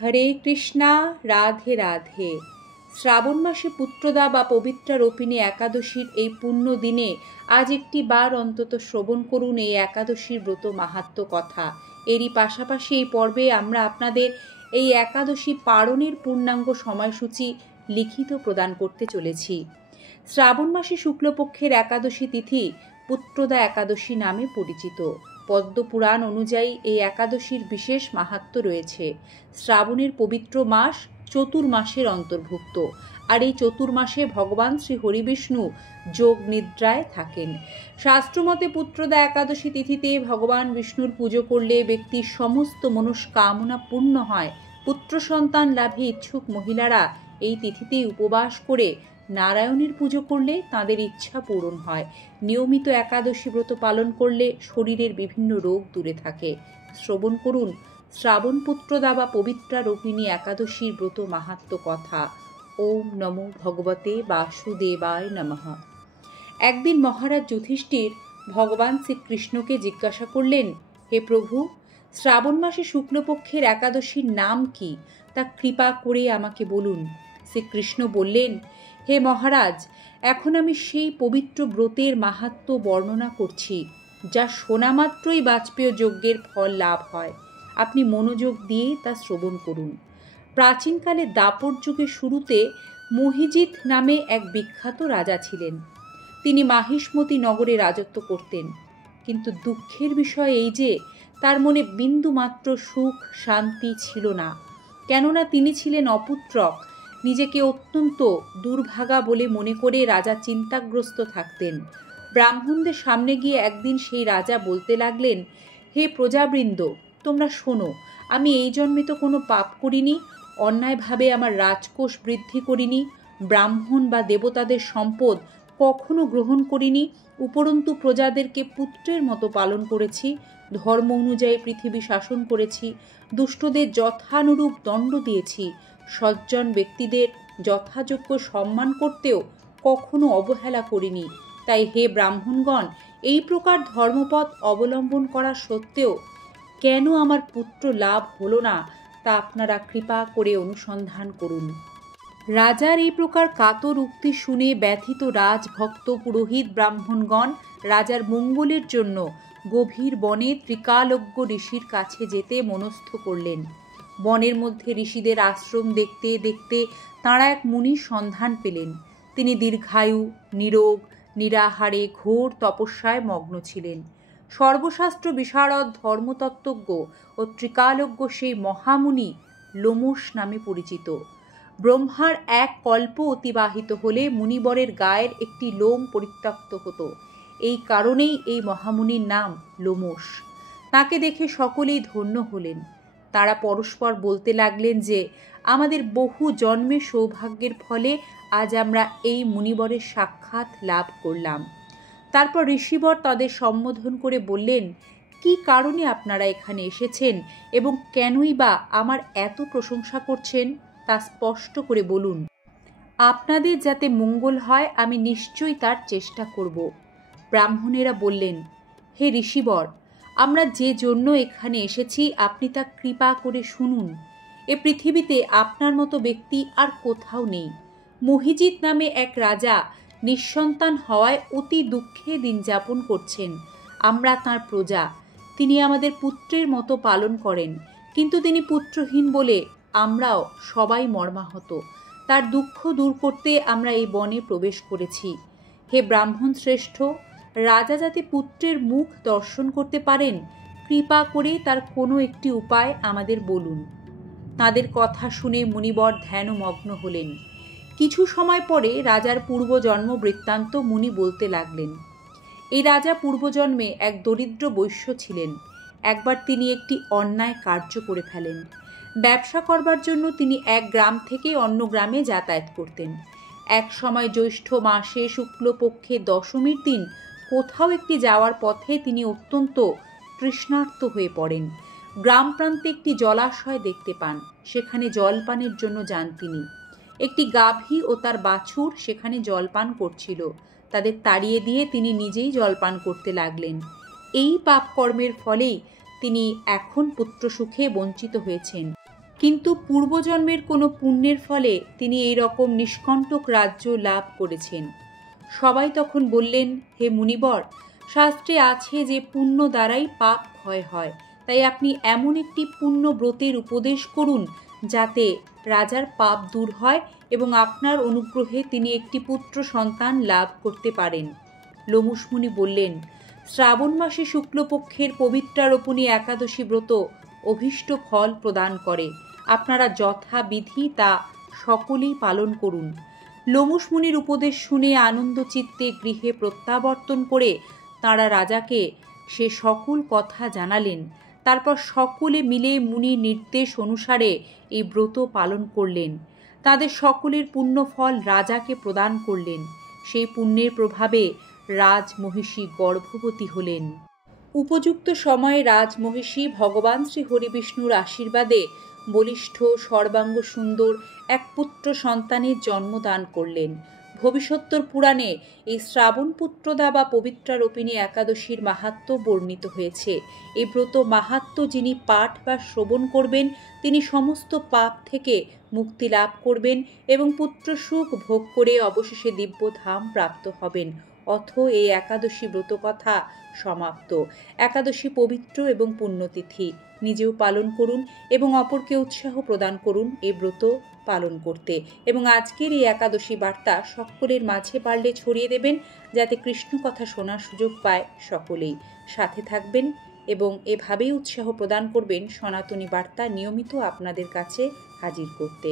হরে কৃষ্ণা, রাধে রাধে। শ্রাবণ মাসে পুত্রদা বা পবিত্রা রোপিণী একাদশীর এই পুণ্য দিনে আজ একটি বার অন্তত শ্রবণ করুন এই একাদশীর ব্রত মাহাত্ম্য কথা। এরই পাশাপাশি এই পর্বে আমরা আপনাদের এই একাদশী পালনের পূর্ণাঙ্গ সময়সূচি লিখিত প্রদান করতে চলেছি। শ্রাবণ মাসে শুক্লপক্ষের একাদশী তিথি পুত্রদা একাদশী নামে পরিচিত। পদ্মপুরাণ অনুযায়ী এই একাদশীর বিশেষ মাহাত্ম্য রয়েছে। শ্রাবণের পবিত্র মাস চতুর্মাসের অন্তর্ভুক্ত, আর এই চতুর্মাসে ভগবান শ্রী হরিবিষ্ণু যোগ নিদ্রায় থাকেন। শাস্ত্রমতে পুত্রদা একাদশী তিথিতে ভগবান বিষ্ণুর পুজো করলে ব্যক্তির সমস্ত মনস্কামনা পূর্ণ হয়। পুত্র সন্তান লাভে ইচ্ছুক মহিলারা এই তিথিতে উপবাস করে নারায়ণের পুজো করলে তাদের ইচ্ছা পূরণ হয়। নিয়মিত একাদশী ব্রত পালন করলে শরীরের বিভিন্ন রোগ দূরে থাকে। শ্রবণ করুন শ্রাবণ পুত্রদা বা পবিত্রা রোপিণী একাদশীর ব্রত মাহাত্ম্য কথা। ওম নমো ভগবতে বাসুদেবায় নমঃ। একদিন মহারাজ যুধিষ্ঠির ভগবান শ্রীকৃষ্ণকে জিজ্ঞাসা করলেন, হে প্রভু, শ্রাবণ মাসে শুক্লপক্ষের একাদশীর নাম কি, তা কৃপা করে আমাকে বলুন। শ্রীকৃষ্ণ বললেন, হে মহারাজ, এখন আমি সেই পবিত্র ব্রতের মাহাত্ম্য বর্ণনা করছি, যা শোনা মাত্রই বাজপেয় যজ্ঞের ফল লাভ হয়। আপনি মনোযোগ দিয়ে তা শ্রবণ করুন। প্রাচীনকালে দাপর যুগের শুরুতে মহিজিৎ নামে এক বিখ্যাত রাজা ছিলেন। তিনি মাহিষ্মতি নগরে রাজত্ব করতেন। কিন্তু দুঃখের বিষয় এই যে তার মনে বিন্দুমাত্র সুখ শান্তি ছিল না। কেননা তিনি ছিলেন অপুত্রক। নিজেকে অত্যন্ত দুর্ভাগা বলে মনে করে রাজা চিন্তাগ্রস্ত থাকতেন। ব্রাহ্মণদের সামনে গিয়ে একদিন সেই রাজা বলতে লাগলেন, হে প্রজাবৃন্দ, তোমরা শোনো, আমি এই জন্মে তো কোনো পাপ করিনি, অন্যায়ভাবে আমার রাজকোষ বৃদ্ধি করিনি, ব্রাহ্মণ বা দেবতাদের সম্পদ কখনো গ্রহণ করিনি, উপরন্তু প্রজাদেরকে পুত্রের মতো পালন করেছি, ধর্ম অনুযায়ী পৃথিবী শাসন করেছি, দুষ্টদের যথানুরূপ দণ্ড দিয়েছি, সজ্জন ব্যক্তিদের যথাযোগ্য সম্মান করতেও কখনো অবহেলা করিনি। তাই হে ব্রাহ্মণগণ, এই প্রকার ধর্মপথ অবলম্বন করা সত্ত্বেও কেন আমার পুত্র লাভ হলো না, তা আপনারা কৃপা করে অনুসন্ধান করুন। রাজার এই প্রকার কাতর উক্তি শুনে ব্যথিত রাজভক্ত পুরোহিত ব্রাহ্মণগণ রাজার মঙ্গলের জন্য গভীর বনে ত্রিকালজ্ঞ ঋষির কাছে যেতে মনস্থ করলেন। বনের মধ্যে ঋষিদের আশ্রম দেখতে দেখতে তাঁরা এক মুনির সন্ধান পেলেন। তিনি দীর্ঘায়ু, নিরোগ, নিরাহারে ঘোর তপস্যায় মগ্ন ছিলেন। সর্বশাস্ত্র বিশারদ ধর্মতত্ত্বজ্ঞ ও ত্রিকালজ্ঞ সেই মহামুনি লোমশ নামে পরিচিত। ব্রহ্মার এক কল্প অতিবাহিত হলে মুনিবরের গায়ের একটি লোম পরিত্যক্ত হতো। এই কারণেই এই মহামুনির নাম লোমশ। তাকে দেখে সকলেই ধন্য হলেন। তারা পরস্পর বলতে লাগলেন যে আমাদের বহু জন্মের সৌভাগ্যের ফলে আজ আমরা এই মুনিবরের সাক্ষাৎ লাভ করলাম। তারপর ঋষিবর তাদের সম্বোধন করে বললেন, কি কারণে আপনারা এখানে এসেছেন এবং কেনই বা আমার এত প্রশংসা করছেন, তা স্পষ্ট করে বলুন। আপনাদের যাতে মঙ্গল হয় আমি নিশ্চয়ই তার চেষ্টা করব। ব্রাহ্মণেরা বললেন, হে ঋষিবর, আমরা যে জন্য এখানে এসেছি আপনি তা কৃপা করে শুনুন। এ পৃথিবীতে আপনার মতো ব্যক্তি আর কোথাও নেই। মহিজিৎ নামে এক রাজা নিঃসন্তান হওয়ায় অতি দুঃখে দিন যাপন করছেন। আমরা তাঁর প্রজা। তিনি আমাদের পুত্রের মতো পালন করেন, কিন্তু তিনি পুত্রহীন বলে আমরাও সবাই মর্মাহত। তার দুঃখ দূর করতে আমরা এই বনে প্রবেশ করেছি। হে ব্রাহ্মণ শ্রেষ্ঠ, রাজা যাতে পুত্রের মুখ দর্শন করতে পারেন, কৃপা করে তার কোনো একটি উপায় আমাদের বলুন। তাদের কথা শুনে মুনিবর ধ্যানমগ্ন হলেন। কিছু সময় পরে রাজার পূর্বজন্ম বৃত্তান্ত মুনি বলতে লাগলেন। এই রাজা পূর্বজন্মে এক দরিদ্র বৈশ্য ছিলেন। একবার তিনি একটি অন্যায় কার্য করে ফেলেন। ব্যবসা করবার জন্য তিনি এক গ্রাম থেকে অন্য গ্রামে যাতায়াত করতেন। এক সময় জ্যৈষ্ঠ মাসে শুক্লপক্ষে দশমীর দিন কোথাও একটি যাওয়ার পথে তিনি অত্যন্ত তৃষ্ণার্ত হয়ে পড়েন। গ্রাম প্রান্তে একটি জলাশয় দেখতে পান। সেখানে জলপানের জন্য যান তিনি। একটি গাভী ও তার বাছুর সেখানে জলপান করছিল। তাদের তাড়িয়ে দিয়ে তিনি নিজেই জলপান করতে লাগলেন। এই পাপকর্মের ফলেই তিনি এখন পুত্রসুখে বঞ্চিত হয়েছেন। কিন্তু পূর্বজন্মের কোনো পুণ্যের ফলে তিনি এই রকম নিষ্কণ্টক রাজ্য লাভ করেছেন। সবাই তখন বললেন, হে মুনিবর, শাস্ত্রে আছে যে পুণ্য দ্বারাই পাপ ক্ষয় হয়, তাই আপনি এমন একটি পুণ্য ব্রতের উপদেশ করুন যাতে রাজার পাপ দূর হয় এবং আপনার অনুগ্রহে তিনি একটি পুত্র সন্তান লাভ করতে পারেন। লোমশ মুনি বললেন, শ্রাবণ মাসে শুক্লপক্ষের পবিত্রারোপণী একাদশী ব্রত অভীষ্ট ফল প্রদান করে। আপনারা যথাবিধি তা সকলেই পালন করুন। লোমশ মুনির উপদেশ শুনে আনন্দ চিত্তে গৃহে প্রত্যাবর্তন করে তাঁরা রাজাকে সে সকল কথা জানালেন। তারপর সকলে মিলে মুনির নির্দেশ অনুসারে এই ব্রত পালন করলেন। তাদের সকলের পুণ্যফল রাজাকে প্রদান করলেন। সেই পুণ্যের প্রভাবে রাজমহিষী গর্ভবতী হলেন। উপযুক্ত সময়ে রাজমহিষী ভগবান শ্রী হরিবিষ্ণুর আশীর্বাদে বলিষ্ঠ সর্বাঙ্গ সুন্দর এক পুত্র সন্তানের জন্মদান করলেন। ভবিষ্যত্তর পুরাণে এই শ্রাবণ পুত্রদা বা পবিত্রারোপিণী একাদশীর মাহাত্ম্য বর্ণিত হয়েছে। এই ব্রত মাহাত্ম্য যিনি পাঠ বা শ্রবণ করবেন তিনি সমস্ত পাপ থেকে মুক্তি লাভ করবেন এবং পুত্র সুখ ভোগ করে অবশেষে দিব্যধাম প্রাপ্ত হবেন। অথ এই একাদশী ব্রত কথা সমাপ্ত। একাদশী পবিত্র এবং পুণ্যতিথি। নিজেও পালন করুন এবং অপরকে উৎসাহ প্রদান করুন এই ব্রত পালন করতে। এবং আজকের এই একাদশী বার্তা সকলের মাঝে পারলে ছড়িয়ে দেবেন যাতে কৃষ্ণ কথা শোনার সুযোগ পায় সকলেই। সাথে থাকবেন এবং এভাবেই উৎসাহ প্রদান করবেন সনাতনী বার্তা নিয়মিত আপনাদের কাছে হাজির করতে।